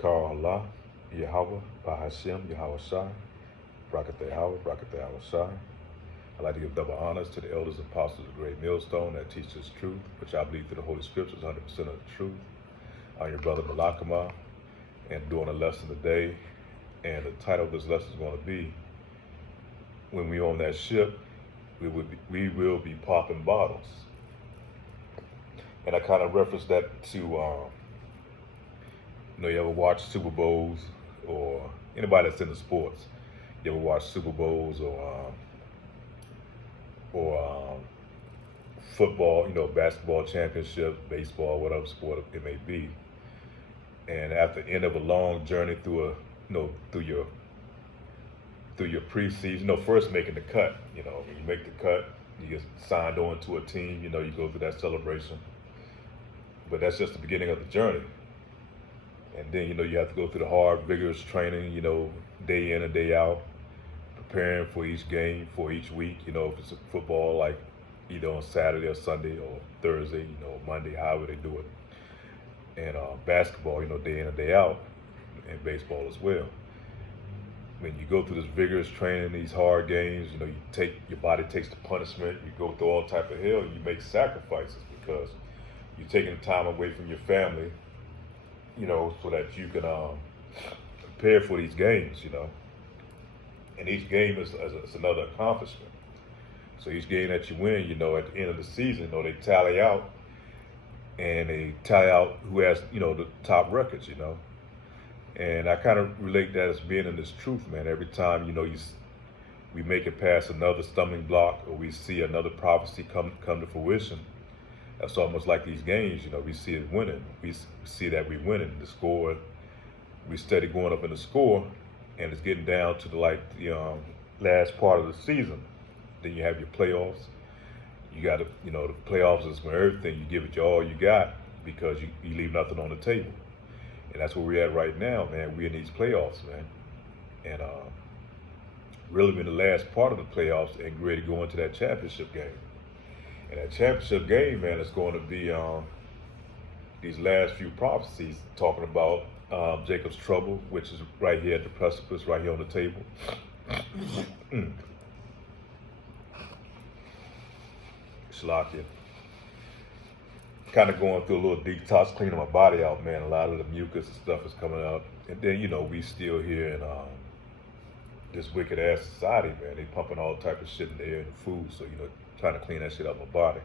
Call Allah, Yahweh, Bahashem, Yahweh Shai, Brakatah Yahweh, Brakatah Yahweh Shai. I'd like to give double honors to the elders and apostles of the Great Millstone that teach us truth, which I believe through the Holy Scriptures, 100% of the truth. I'm your brother Malakama, and doing a lesson today. And the title of this lesson is going to be, when we on that ship, we will be popping bottles. And I kind of reference that to, you ever watch Super Bowls, or anybody that's into sports, you ever watch Super Bowls or football, basketball championship, baseball, whatever sport it may be. And after the end of a long journey through through your preseason, first making the cut, when you make the cut, you get signed on to a team, you go through that celebration. But that's just the beginning of the journey. And then, you have to go through the hard, vigorous training, day in and day out, preparing for each game, for each week, if it's a football, like either on Saturday or Sunday or Thursday, Monday, however they do it. And basketball, day in and day out, and baseball as well. When you go through this vigorous training, these hard games, your body takes the punishment, you go through all type of hell, and you make sacrifices because you're taking time away from your family, so that you can prepare for these games, And each game is another accomplishment. So each game that you win, at the end of the season, they tally out, and they tally out who has, the top records, And I kind of relate that as being in this truth, man. Every time, we make it past another stumbling block, or we see another prophecy come to fruition, that's almost like these games, we see it winning. We see that we're winning. The score, we steady going up in the score, and it's getting down to the last part of the season. Then you have your playoffs. You got to, the playoffs is when everything, you give it all you got, because you leave nothing on the table. And that's where we're at right now, man. We're in these playoffs, man. And really we're in the last part of the playoffs and ready to go into that championship game. And that championship game, man, is going to be these last few prophecies talking about Jacob's trouble, which is right here at the precipice, right here on the table. Shalakia. Kind of going through a little detox, cleaning my body out, man. A lot of the mucus and stuff is coming out. And then, we still here in this wicked ass society, man. They pumping all type of shit in the air and the food. So, trying to clean that shit out of my body.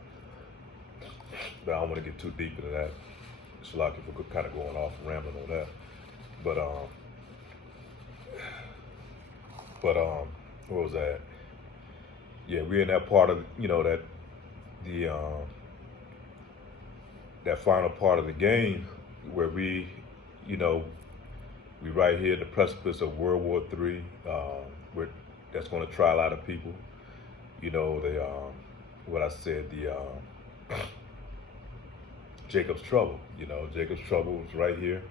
But I don't want to get too deep into that. Shalakia, we're kind of going off and rambling on that. But where was that? Yeah, we're in that part of, that final part of the game where we right here at the precipice of World War III, where that's going to try a lot of people. What I said, Jacob's trouble. Jacob's trouble is right here,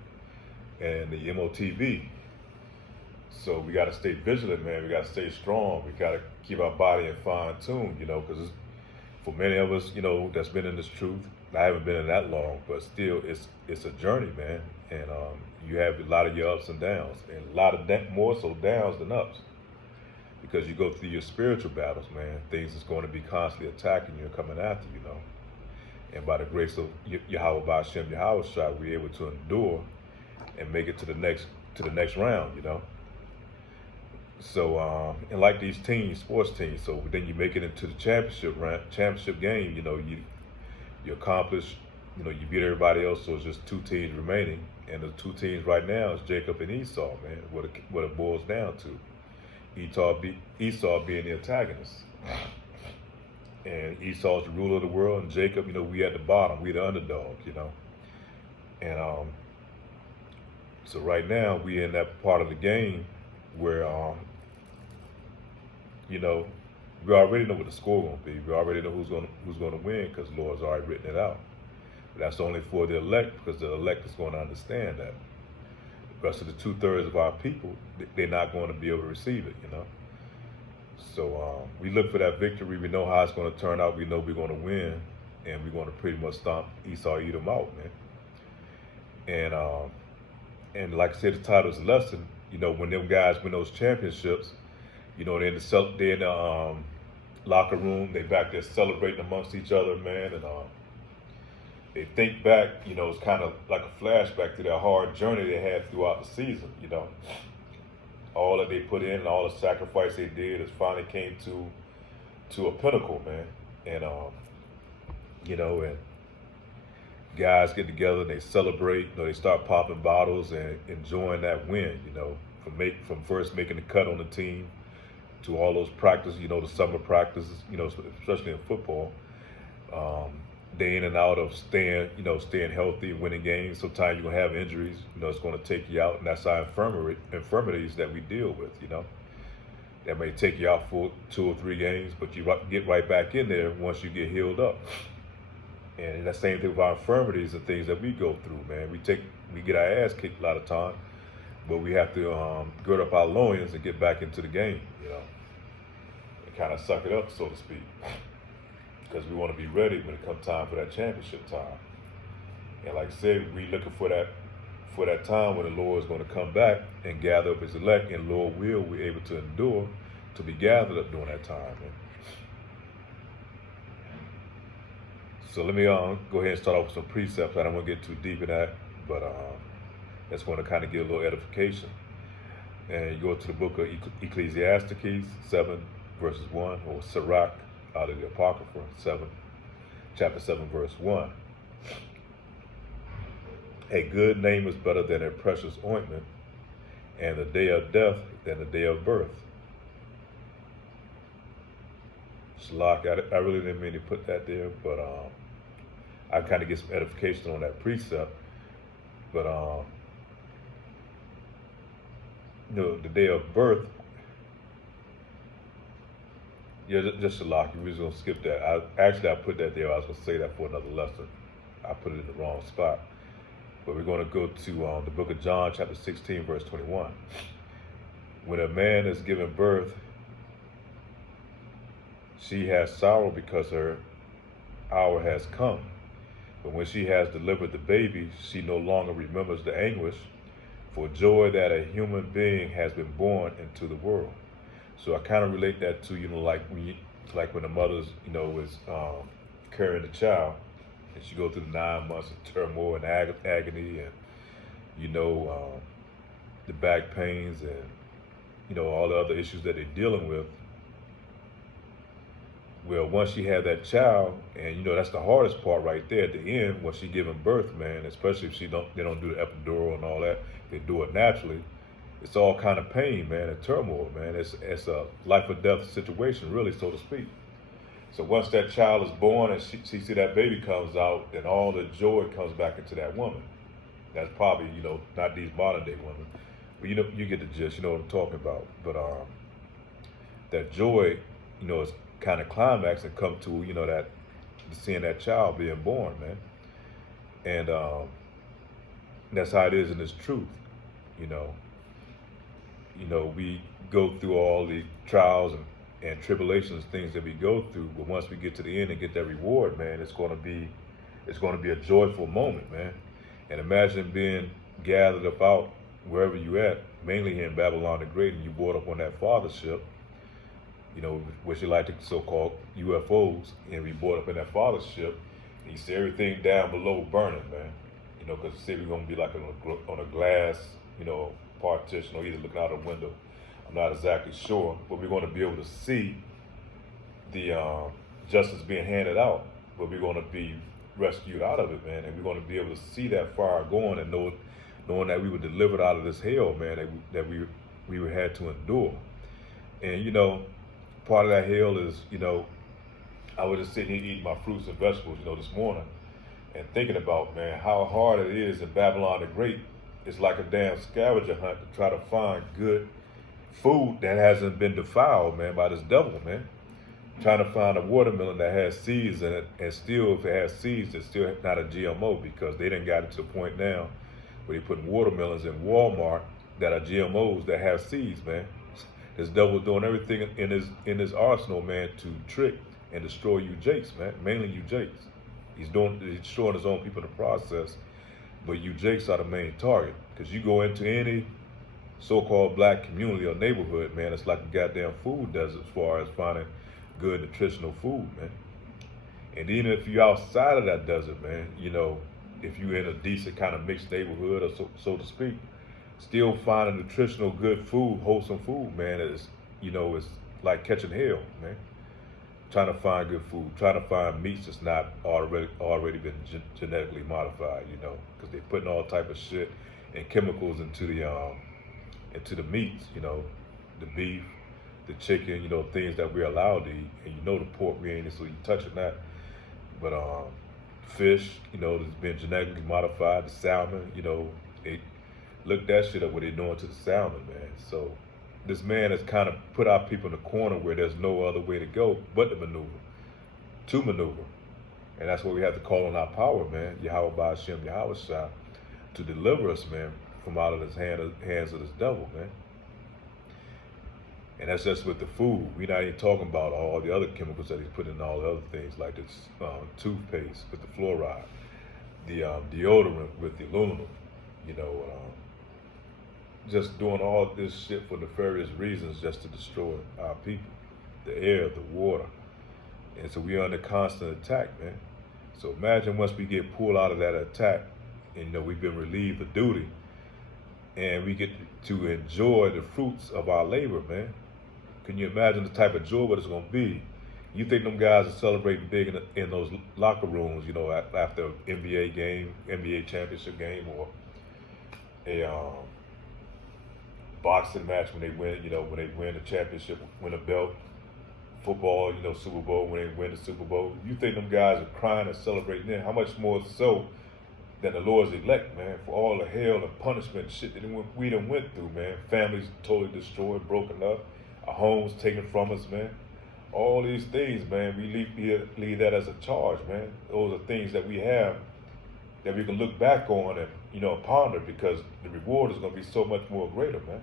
and the MOTV. So we got to stay vigilant, man. We got to stay strong. We got to keep our body in fine tune, because for many of us, that's been in this truth. I haven't been in that long, but still, it's a journey, man. And you have a lot of your ups and downs, and a lot of more so downs than ups, because you go through your spiritual battles, man. Things is going to be constantly attacking you and coming after you, And by the grace of Yahweh Ba'ashem, Yahweh Shai, we're able to endure and make it to the next round, So, and like these teams, sports teams, so then you make it into the championship game, you accomplish, you beat everybody else, so it's just two teams remaining. And the two teams right now is Jacob and Esau, man, what it boils down to. Esau being the antagonist. And Esau's the ruler of the world, and Jacob, we at the bottom, we the underdog, And so right now, we in that part of the game where, we already know what the score going to be. We already know who's going to win, because the Lord's already written it out. But that's only for the elect, because the elect is going to understand that. The rest of the 2/3 of our people, they're not going to be able to receive it, So we look for that victory. We know how it's going to turn out. We know we're going to win, and we're going to pretty much stomp Esau, eat him out, man. And And like I said, the title is a lesson. You know, when them guys win those championships, you know, they're in the locker room. They back there celebrating amongst each other, man, and they think back. You know, it's kind of like a flashback to their hard journey they had throughout the season. You know, all that they put in and all the sacrifice they did has finally came to a pinnacle, man. And you know, and guys get together and they celebrate. You know, they start popping bottles and enjoying that win. You know, from first making the cut on the team to all those practices. You know, the summer practices. You know, especially in football. Day in and out of staying healthy, winning games. Sometimes you're gonna have injuries. You know, it's gonna take you out, and that's our infirmities that we deal with. You know, that may take you out for 2 or 3 games, but you get right back in there once you get healed up. And that same thing with our infirmities and things that we go through, man. We get our ass kicked a lot of time, but we have to gird up our loins and get back into the game. You know, and kind of suck it up, so to speak. Because we want to be ready when it comes time for that championship time. And like I said, we looking for that time when the Lord is going to come back and gather up his elect, and Lord will, we're able to endure to be gathered up during that time. Man. So let me go ahead and start off with some precepts. I don't want to get too deep in that, but that's going to kind of give a little edification. And you go to the book of Ecclesiastes 7 verses 1, or Sirach, out of the Apocrypha, chapter 7, verse 1. A good name is better than a precious ointment, and the day of death than the day of birth. Shalak, I really didn't mean to put that there, but I kind of get some edification on that precept. But you know, the day of birth. Yeah, just Shalak, we was gonna skip that. I put that there. I was gonna say that for another lesson. I put it in the wrong spot. But we're gonna go to the book of John, chapter 16, verse 21. When a man is given birth, she has sorrow because her hour has come. But when she has delivered the baby, she no longer remembers the anguish for joy that a human being has been born into the world. So I kind of relate that to, you know, like when a mother's, you know, is carrying the child, and she goes through the 9 months of turmoil and agony, and you know, the back pains and you know all the other issues that they're dealing with. Well, once she had that child, and you know that's the hardest part right there at the end when she giving birth, man. Especially if they don't do the epidural and all that, they do it naturally. It's all kind of pain, man, and turmoil, man. It's a life or death situation, really, so to speak. So once that child is born and she see that baby comes out, then all the joy comes back into that woman. That's probably, you know, not these modern day women, but you know, you get the gist, you know what I'm talking about. But that joy, you know, is kind of climax and come to, you know, that seeing that child being born, man. And that's how it is in this truth, you know. You know, we go through all the trials and tribulations, things that we go through, but once we get to the end and get that reward, man, it's going to be a joyful moment, man. And imagine being gathered about wherever you at, mainly here in Babylon the Great, and you board up on that father ship, you know, which you like to so-called UFOs, and we board up in that father ship, and you see everything down below burning, man. You know, because we're going to be like on a glass, you know, partition, or either looking out a window. I'm not exactly sure, but we're going to be able to see the justice being handed out, but we're going to be rescued out of it, man, and we're going to be able to see that fire going and knowing that we were delivered out of this hell, man, that we had to endure. And you know, part of that hell is, you know, I was just sitting here eating my fruits and vegetables, you know, this morning, and thinking about, man, how hard it is in Babylon the Great. It's like a damn scavenger hunt to try to find good food that hasn't been defiled, man, by this devil, man. Trying to find a watermelon that has seeds in it, and still, if it has seeds, it's still not a GMO, because they done got it to the point now where they putting watermelons in Walmart that are GMOs that have seeds, man. This devil's doing everything in his arsenal, man, to trick and destroy you jakes, man. Mainly you jakes. He's destroying his own people in the process, But you Jakes are the main target because you go into any so-called black community or neighborhood, man, it's like a goddamn food desert as far as finding good nutritional food, man. And even if you're outside of that desert, man, if you're in a decent kind of mixed neighborhood, or so to speak, still finding nutritional good food, wholesome food, man, it's like catching hell, man. Trying to find good food, trying to find meats that's not already been genetically modified, because they're putting all type of shit and chemicals into the meats, the beef, the chicken, things that we're allowed to eat, and the pork we ain't so you touching that. But fish, that's been genetically modified, the salmon, they look that shit up what they're doing to the salmon, man. So this man has kind of put our people in a corner where there's no other way to go but to maneuver. And that's where we have to call on our power, man, Yahweh Ba'ashem, Yahweh Shah, to deliver us, man, from out of the hands of this devil, man. And that's just with the food. We're not even talking about all the other chemicals that he's putting in all the other things, like this toothpaste with the fluoride, the deodorant with the aluminum, just doing all this shit for nefarious reasons just to destroy our people, the air, the water. And so we're under constant attack, man. So imagine once we get pulled out of that attack, and we've been relieved of duty, and we get to enjoy the fruits of our labor, man. Can you imagine the type of joy what it's gonna be? You think them guys are celebrating big in those locker rooms, after an NBA game, NBA championship game, or a boxing match when they win, when they win the championship, win a belt, football, Super Bowl, when they win the Super Bowl. You think them guys are crying and celebrating then? How much more so than the Lord's elect, man, for all the hell and punishment shit that we done went through, man. Families totally destroyed, broken up, our homes taken from us, man. All these things, man, we leave that as a charge, man. Those are things that we have that we can look back on and, ponder, because the reward is going to be so much more greater, man.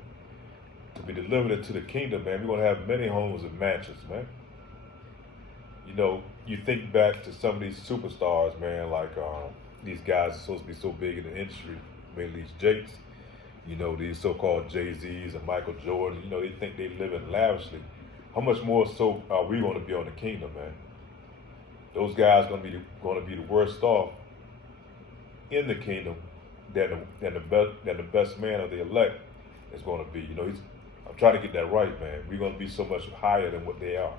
To be delivered into the kingdom, man, we're going to have many homes and mansions, man. You think back to some of these superstars, man, like these guys are supposed to be so big in the industry, mainly these Jakes, these so-called Jay-Z's and Michael Jordan, they think they live in lavishly. How much more so are we going to be on the kingdom, man? Those guys going to be the worst off in the kingdom than the best man of the elect is going to be. I'm trying to get that right, man. We're going to be so much higher than what they are,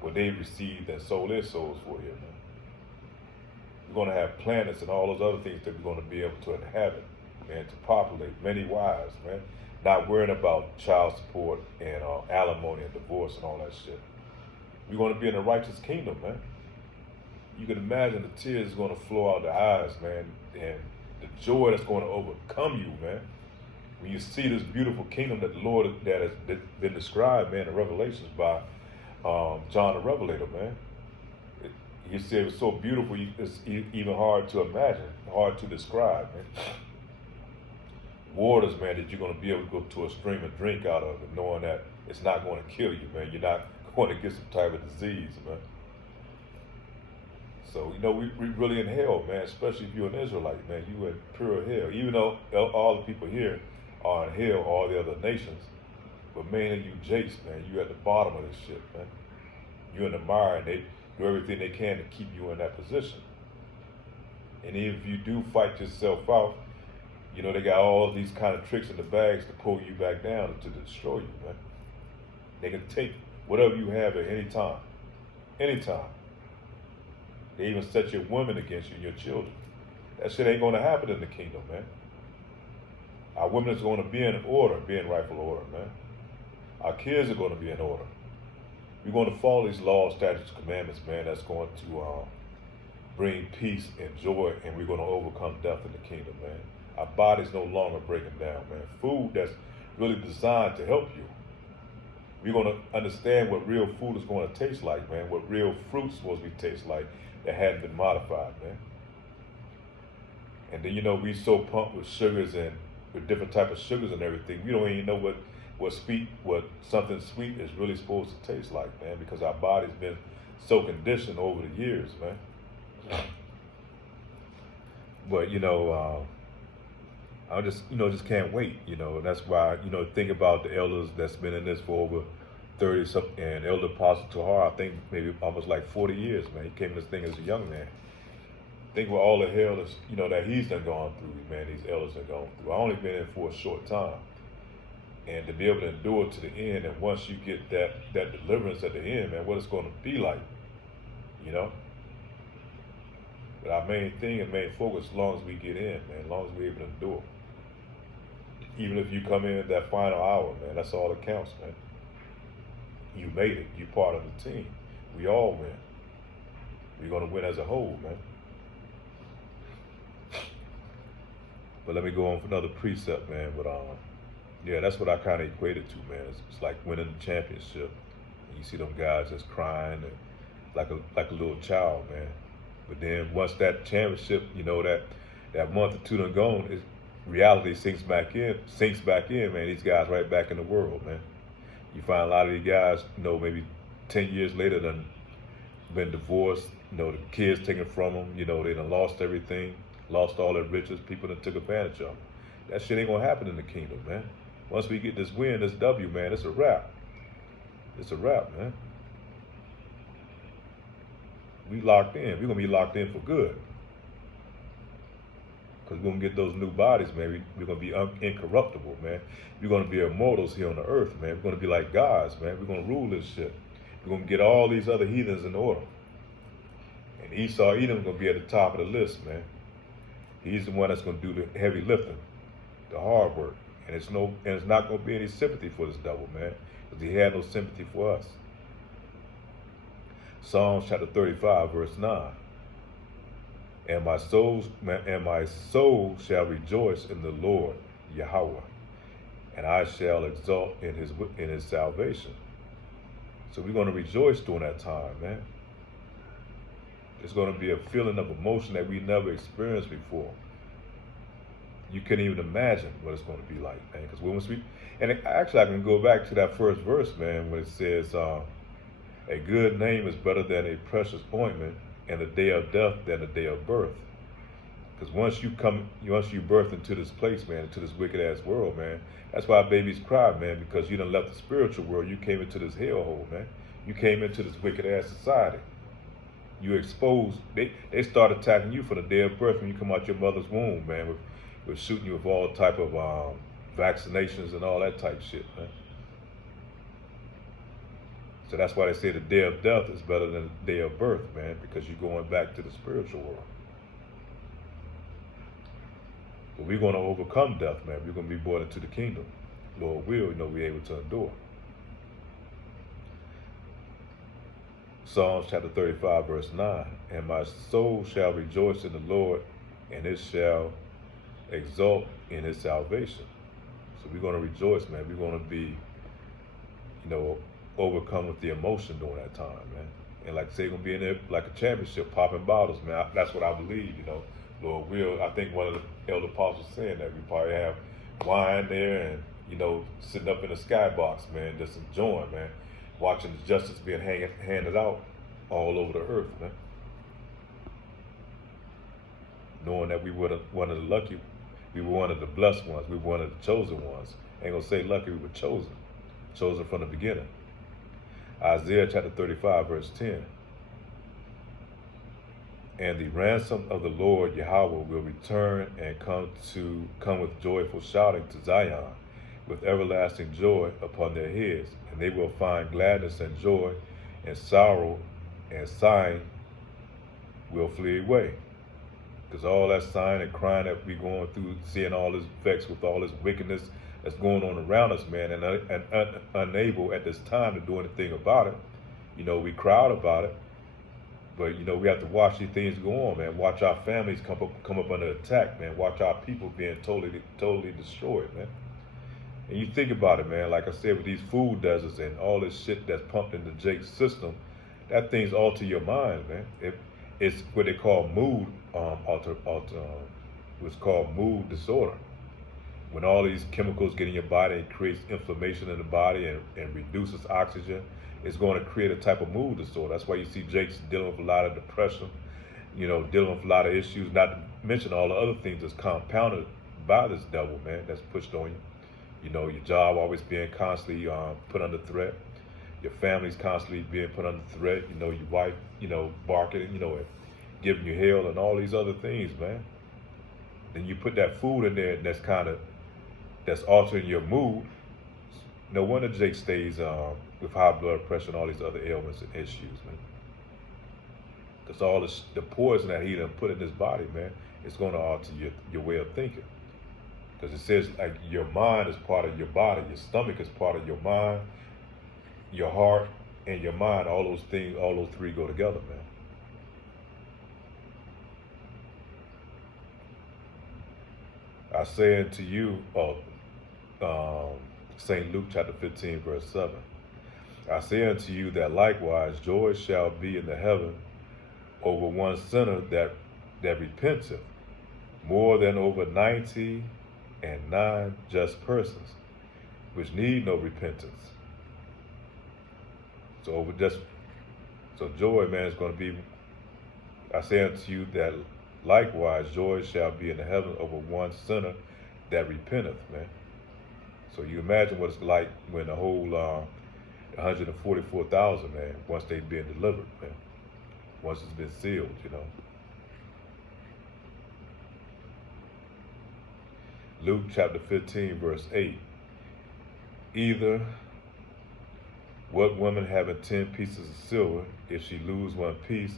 what they've received and sold their souls for here, man. We're going to have planets and all those other things that we're going to be able to inhabit, man, to populate, many wives, man. Not worrying about child support and alimony and divorce and all that shit. We're going to be in a righteous kingdom, man. You can imagine the tears going to flow out the eyes, man, and the joy that's going to overcome you, man. When you see this beautiful kingdom that the Lord that has been described, man, in Revelations by John the Revelator, man. He said it was so beautiful, it's even hard to imagine, hard to describe, man. Waters, man, that you're going to be able to go to a stream and drink out of it, knowing that it's not going to kill you, man. You're not going to get some type of disease, man. So, we really in hell, man, especially if you're an Israelite, man. You in pure hell. Even though all the people here are in hell, all the other nations, but mainly you Jakes, man, you at the bottom of this shit, man. You're in the mire, and they do everything they can to keep you in that position. And even if you do fight yourself out, they got all these kind of tricks in the bags to pull you back down to destroy you, man. They can take whatever you have at any time. Anytime. They even set your women against you and your children. That shit ain't going to happen in the kingdom, man. Our women is going to be in order, be in rightful order, man. Our kids are going to be in order. We're going to follow these laws, statutes, commandments, man, that's going to bring peace and joy, and we're going to overcome death in the kingdom, man. Our body's no longer breaking down, man. Food that's really designed to help you. We're going to understand what real food is going to taste like, man, what real fruit's supposed to taste like that hadn't been modified, man. And then, we so pumped with sugars and with different type of sugars and everything, we don't even know what something sweet is really supposed to taste like, man, because our body's been so conditioned over the years, man. But, I just, just can't wait, and that's why, think about the elders that's been in this for over 30 something, and Elder Apostle Tahar, I think maybe almost like 40 years, man. He came in this thing as a young man. Think about all the hell that's, that he's done gone through, man, these elders have gone through. I only been in for a short time. And to be able to endure to the end, and once you get that deliverance at the end, man, what it's going to be like, But our main thing and main focus, as long as we get in, man, as long as we're able to endure. Even if you come in at that final hour, man, that's all that counts, man. You made it. You're part of the team. We all win. We're going to win as a whole, man. But let me go on for another precept, man. But yeah, that's what I kind of equated to, man. It's like winning the championship. You see them guys just crying and like a little child, man. But then once that championship, that month or two done gone, reality sinks back in, man. These guys right back in the world, man. You find a lot of these guys, maybe 10 years later done been divorced, the kids taken from them, they done lost everything, lost all their riches, people done took advantage of them. That shit ain't gonna happen in the kingdom, man. Once we get this win, this W, man, it's a wrap. It's a wrap, man. We locked in. We're gonna be locked in for good. Because we're going to get those new bodies, man. We're going to be incorruptible, man. We're going to be immortals here on the earth, man. We're going to be like gods, man. We're going to rule this shit. We're going to get all these other heathens in order. And Esau Edom going to be at the top of the list, man. He's the one that's going to do the heavy lifting, the hard work. And it's not going to be any sympathy for this devil, man. Because he had no sympathy for us. Psalms chapter 35, verse 9. And my soul shall rejoice in the Lord Yahweh, and I shall exult in his salvation. So we're going to rejoice during that time, man. It's going to be a feeling of emotion that we never experienced before. You can't even imagine what it's going to be like, man. Because actually I can go back to that first verse, man, when it says, a good name is better than a precious ointment, and the day of death than the day of birth. Because once you birth into this place, man, into this wicked ass world, man, that's why babies cry, man, because you done left the spiritual world, you came into this hellhole, man. You came into this wicked ass society. You exposed, they start attacking you from the day of birth when you come out your mother's womb, man, with shooting you with all type of vaccinations and all that type shit, man. So that's why they say the day of death is better than the day of birth, man, because you're going back to the spiritual world. But we're going to overcome death, man. We're going to be brought into the kingdom. Lord will, we're able to endure. Psalms chapter 35, verse 9. And my soul shall rejoice in the Lord, and it shall exult in his salvation. So we're going to rejoice, man. We're going to be, overcome with the emotion during that time, man. And like I say, gonna be in there like a championship, popping bottles, man. That's what I believe, Lord will. I think one of the elder apostles saying that we probably have wine there and, sitting up in the skybox, man, just enjoying, man, watching the justice being handed out all over the earth, man. Knowing that we were one of the lucky, we were one of the blessed ones, we were one of the chosen ones. Ain't gonna say lucky, we were chosen from the beginning. Isaiah chapter 35, verse 10. And the ransom of the Lord Yahweh will return and come with joyful shouting to Zion, with everlasting joy upon their heads. And they will find gladness and joy, and sorrow and sighing will flee away. Because all that sighing and crying that we're going through, seeing all this vex with all this wickedness that's going on around us, man, and unable at this time to do anything about it. We cry out about it, but we have to watch these things go on, man. Watch our families come up under attack, man. Watch our people being totally destroyed, man. And you think about it, man. Like I said, with these food deserts and all this shit that's pumped into Jake's system, that thing's alter your mind, man. It's what they call mood what's called mood disorder. When all these chemicals get in your body, it creates inflammation in the body and reduces oxygen, it's going to create a type of mood disorder. That's why you see Jake's dealing with a lot of depression, dealing with a lot of issues, not to mention all the other things that's compounded by this devil, man, that's pushed on you. You know, your job always being constantly put under threat. Your family's constantly being put under threat. You know, your wife, you know, barking, you know, and giving you hell and all these other things, man. Then you put that food in there, and that's altering your mood. No wonder Jake stays with high blood pressure and all these other ailments and issues, man. Because all the poison that he done put in his body, man, it's going to alter your way of thinking. Because it says like your mind is part of your body, your stomach is part of your mind, your heart, and your mind. All those things, all those three go together, man. I say unto you, St. Luke chapter 15, verse 7. I say unto you that likewise joy shall be in the heaven over one sinner that repenteth, more than over 99 just persons, which need no repentance. So joy, man, is going to be, I say unto you that likewise joy shall be in the heaven over one sinner that repenteth, man. So you imagine what it's like when the whole 144,000, man, once they've been delivered, man. Once it's been sealed, you know. Luke chapter 15, verse 8. Either what woman having 10 pieces of silver, if she lose one piece,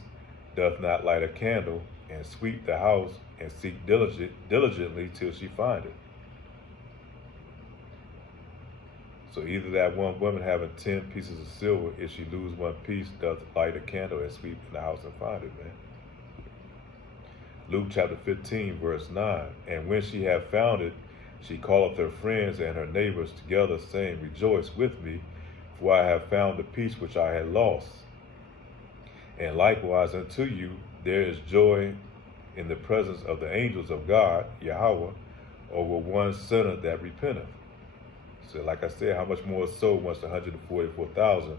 doth not light a candle, and sweep the house, and seek diligently till she find it? So either that one woman having 10 pieces of silver, if she lose one piece, doth light a candle and sweep in the house and find it, man. Luke chapter 15, verse 9. And when she had found it, she calleth her friends and her neighbors together, saying, Rejoice with me, for I have found the piece which I had lost. And likewise unto you there is joy in the presence of the angels of God, Yahweh, over one sinner that repenteth. So like I said, how much more so once the 144,000,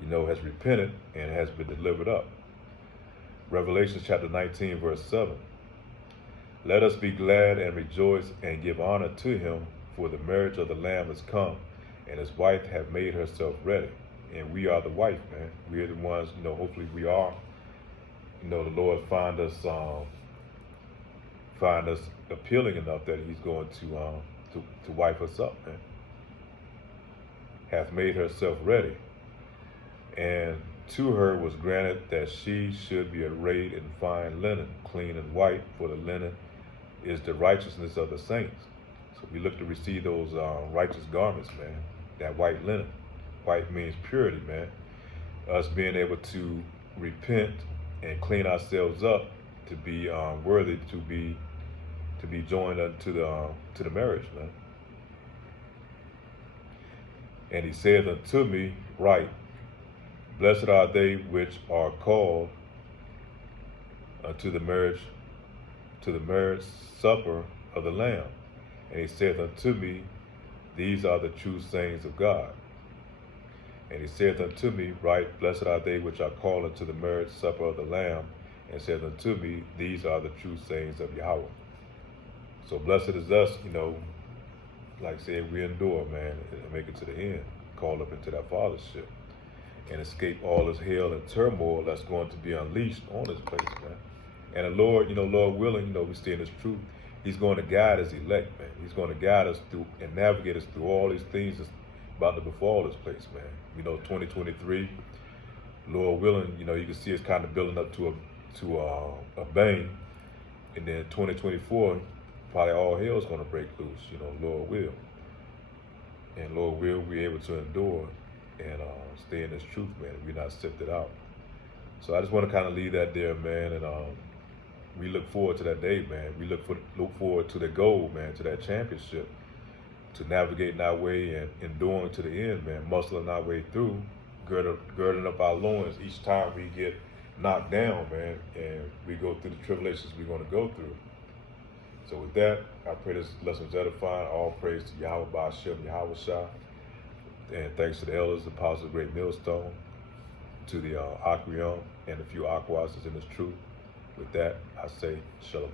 you know, has repented and has been delivered up. Revelation chapter 19, verse 7. Let us be glad and rejoice and give honor to him, for the marriage of the Lamb is come, and his wife have made herself ready. And we are the wife, man. We are the ones, you know, hopefully we are. You know, the Lord find us appealing enough that he's going to wife us up, man. Hath made herself ready. And to her was granted that she should be arrayed in fine linen, clean and white, for the linen is the righteousness of the saints. So we look to receive those righteous garments, man, that white linen. White means purity, man. Us being able to repent and clean ourselves up to be worthy to be joined unto the marriage, man. And he saith unto me, Right, blessed are they which are called unto the marriage supper of the Lamb. And he saith unto me, These are the true sayings of God. And he saith unto me, Right, blessed are they which are called unto the marriage supper of the Lamb. And saith unto me, These are the true sayings of Yahweh. So blessed is us, you know, like I said, we endure, man, and make it to the end, called up into that fathership, and escape all this hell and turmoil that's going to be unleashed on this place, man. And the Lord, you know, Lord willing, you know, we stay in this truth. He's going to guide his elect, man. He's going to guide us through and navigate us through all these things that's about to befall this place, man. You know, 2023, Lord willing, you know, you can see it's kind of building up to a bang, and then 2024, probably all hell's going to break loose, you know, Lord will. And Lord will, we're able to endure and stay in this truth, man. We're not sifted out. So I just want to kind of leave that there, man. And we look forward to that day, man. We look forward to the goal, man, to that championship, to navigating our way and enduring to the end, man, muscling our way through, girding up our loins each time we get knocked down, man, and we go through the tribulations we're going to go through. So with that, I pray this lesson was edifying. All praise to Yahweh Ba'ashem, Yahweh Shah. And thanks to the elders, the apostles of the Great Millstone, to the Akrion, and a few Aquas in this truth. With that, I say Shalom.